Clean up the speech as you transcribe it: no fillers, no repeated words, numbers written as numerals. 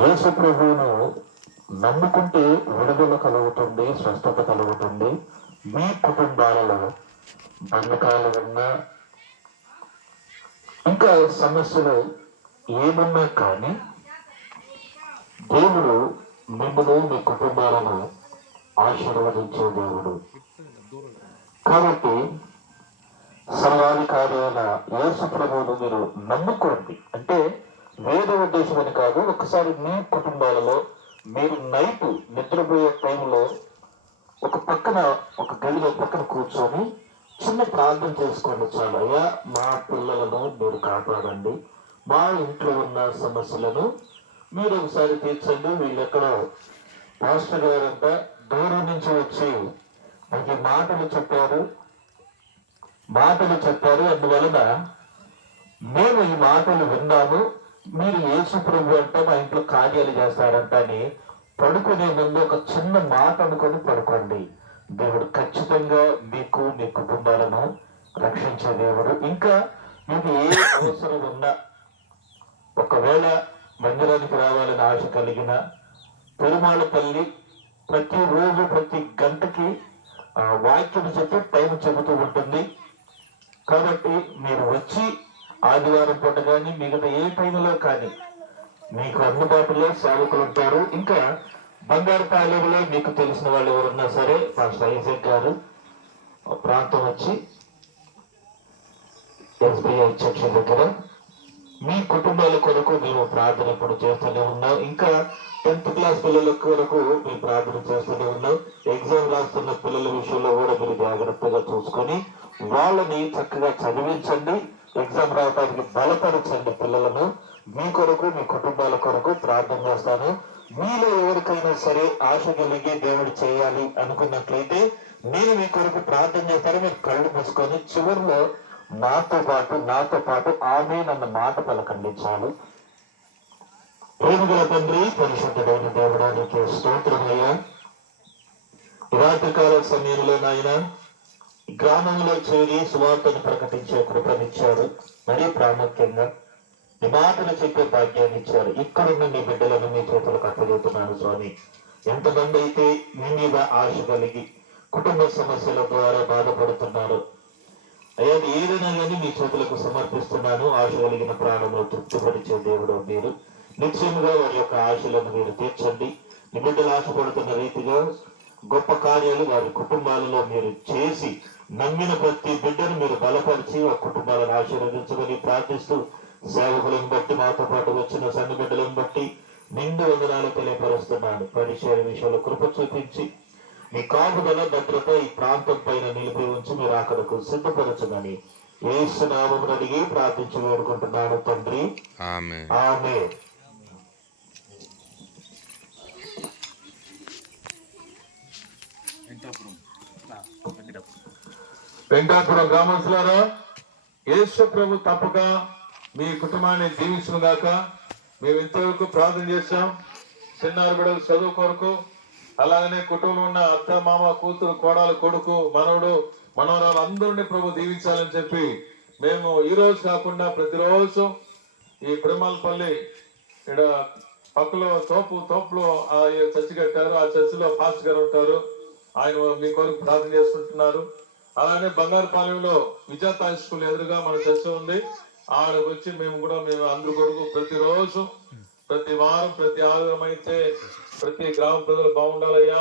యేసు ప్రభువును నమ్ముకుంటే విడుదల కలుగుతుంది, స్వస్థత కలుగుతుంది. మీ కుటుంబాలలో బంధకాలు ఉన్నా, ఇంకా సమస్యలు ఏమున్నా కానీ దేవుడు మిమ్మల్ని మీ కుటుంబాలను ఆశీర్వదించే దేవుడు. కాబట్టి సర్వాధికారి అయిన యేసు ప్రభువును మీరు నమ్ముకోండి. అంటే వేద ఉద్దేశం అని కాదు. ఒకసారి మీ కుటుంబాలలో మీరు నైట్ నిద్రపోయే టైంలో ఒక పక్కన, ఒక గదిలో పక్కన కూర్చొని చిన్న ప్రార్థన చేసుకోండి చాలు. అయ్యా, మా పిల్లలను మీరు కాపాడండి, మా ఇంట్లో ఉన్న సమస్యలను మీరు ఒకసారి తీర్చండి. వీళ్ళెక్కడో పాస్టర్ గారంతా దూరం నుంచి వచ్చి నాకు మాటలు చెప్పారు, అందువలన మేము ఈ మాటలు విన్నాము, మీరు యేసు ప్రభు అంటే మా ఇంట్లో కార్యాలు చేస్తారంట అని పడుకునే ముందు ఒక చిన్న మాట అనుకొని పడుకోండి. దేవుడు ఖచ్చితంగా మీకు, మీ కుటుంబాలను రక్షించే దేవుడు. ఇంకా మీకు ఏ అవసరం ఉన్నా, ఒకవేళ మందిరానికి రావాలని ఆశ కలిగిన పెరుమాళపల్లి ప్రతిరోజు ప్రతి గంటకి వాక్యం చెప్పి టైం చెబుతూ ఉంటుంది. కాబట్టి మీరు వచ్చి ఆదివారం పూట కానీ మిగతా ఏ టైంలో కానీ మీకు అందుబాటులో సేవకులు ఉంటారు. ఇంకా బంగారుపాలెంలో మీకు తెలిసిన వాళ్ళు ఎవరున్నా సరే, పాస్టర్ ఐజక్ గారు ప్రాంతం వచ్చి SBI చర్చి దగ్గర మీ కుటుంబాల కొరకు మేము ప్రార్థన ఇప్పుడు చేస్తూనే ఉన్నాం. ఇంకా 10th క్లాస్ పిల్లల కొరకు మేము ప్రార్థన చేస్తూనే ఉన్నాం. ఎగ్జామ్ రాస్తున్న పిల్లల విషయంలో కూడా మీరు జాగ్రత్తగా చూసుకొని వాళ్ళని చక్కగా చదివించండి. ఎగ్జామ్ రావడానికి బలపరచండి పిల్లలను. మీ కొరకు, మీ కుటుంబాల కొరకు ప్రార్థన చేస్తాను. మీలో ఎవరికైనా సరే ఆశ కలిగి దేవుడు చేయాలి అనుకున్నట్లయితే నేను మీ కొరకు ప్రార్థన చేస్తాను. మీరు కళ్ళు మూసుకొని చివరిలో నాతో పాటు ఆమె నన్న మాట పలకండి చాలు. ప్రేమగల తండ్రి, పరిశుద్ధుడైన దేవుడానికి స్తోత్రమయ్యా. రాత్రికాల సమయంలో నాయన గ్రామంలో చేరి సువార్తను ప్రకటించే కృపనిచ్చారు. మరీ ప్రాముఖ్యంగా ఈ మాటలు చెప్పే భాగ్యాన్ని ఇచ్చారు. ఇక్కడున్న మీ బిడ్డలను మీ చేతులకు అప్పచెబుతున్నాను స్వామి. ఎంతమంది అయితే మీ మీద ఆశ కలిగి కుటుంబ సమస్యల ద్వారా బాధపడుతున్నారు, అయ్యా ఏదైనా కానీ మీ చేతులకు సమర్పిస్తున్నాను. ఆశ కలిగిన ప్రాణంలో తృప్తిపరిచే దేవుడు మీరు. నిశ్చయముగా వారి యొక్క ఆశలను మీరు తీర్చండి. మీ బిడ్డలు ఆశపడుతున్న రీతిగా గొప్ప కార్యాలు వారి కుటుంబాలలో మీరు చేసి నమ్మిన ప్రతి బిడ్డను మీరు బలపరిచి ఆ కుటుంబాలను ఆశీర్వదించమని ప్రార్థిస్తూ, సేవకులను బట్టి మాతో పాటు వచ్చిన సన్ని బిడ్డలను బట్టి నిండు వందనాలు తెలియపరుస్తున్నాను. పరిచయ విషయంలో కృప చూపించి మీ కాపుదల భద్రత ఈ ప్రాంతం పైన నిలిపి ఉంచి మీరు అక్కడకు సిద్ధపరచమని యేసు నామమున అడిగి ప్రార్థించి వేడుకుంటున్నాను తండ్రి, ఆమేన్. వెంకటాపురం గ్రామస్తులారా, యేసు ప్రభు తప్పక మీ కుటుంబాన్ని దీవించును గాక. మేము ఇంతవరకు ప్రార్థన చేశాం. చిన్నారి బిడ్డలు చదువు కొరకు, అలాగనే కుటుంబంలో ఉన్న అత్త, మామ, కూతురు, కోడలు, కొడుకు, మనవడు, మనవరాలు అందరినీ ప్రభు దీవించాలని చెప్పి మేము ఈ రోజు కాకుండా ప్రతిరోజు ఈ ప్రేమాలపల్లి ఇక్కడ పక్కలో తోపులో ఆ చర్చి కట్టారు. ఆ చర్చిలో పాస్టర్ గారు ఉంటారు. ఆయన మీ కొరకు ప్రార్థన చేస్తుంటున్నారు. అలానే బంగారుపాలెంలో విజేత హై స్కూల్ ఎదురుగా మన చర్చ ఉంది. ఆడకు వచ్చి మేము అందరూ కొరకు ప్రతిరోజు, ప్రతి వారం, ప్రతి ఆదివారం అయితే ప్రతి గ్రామ ప్రజలు బాగుండాలయ్యా,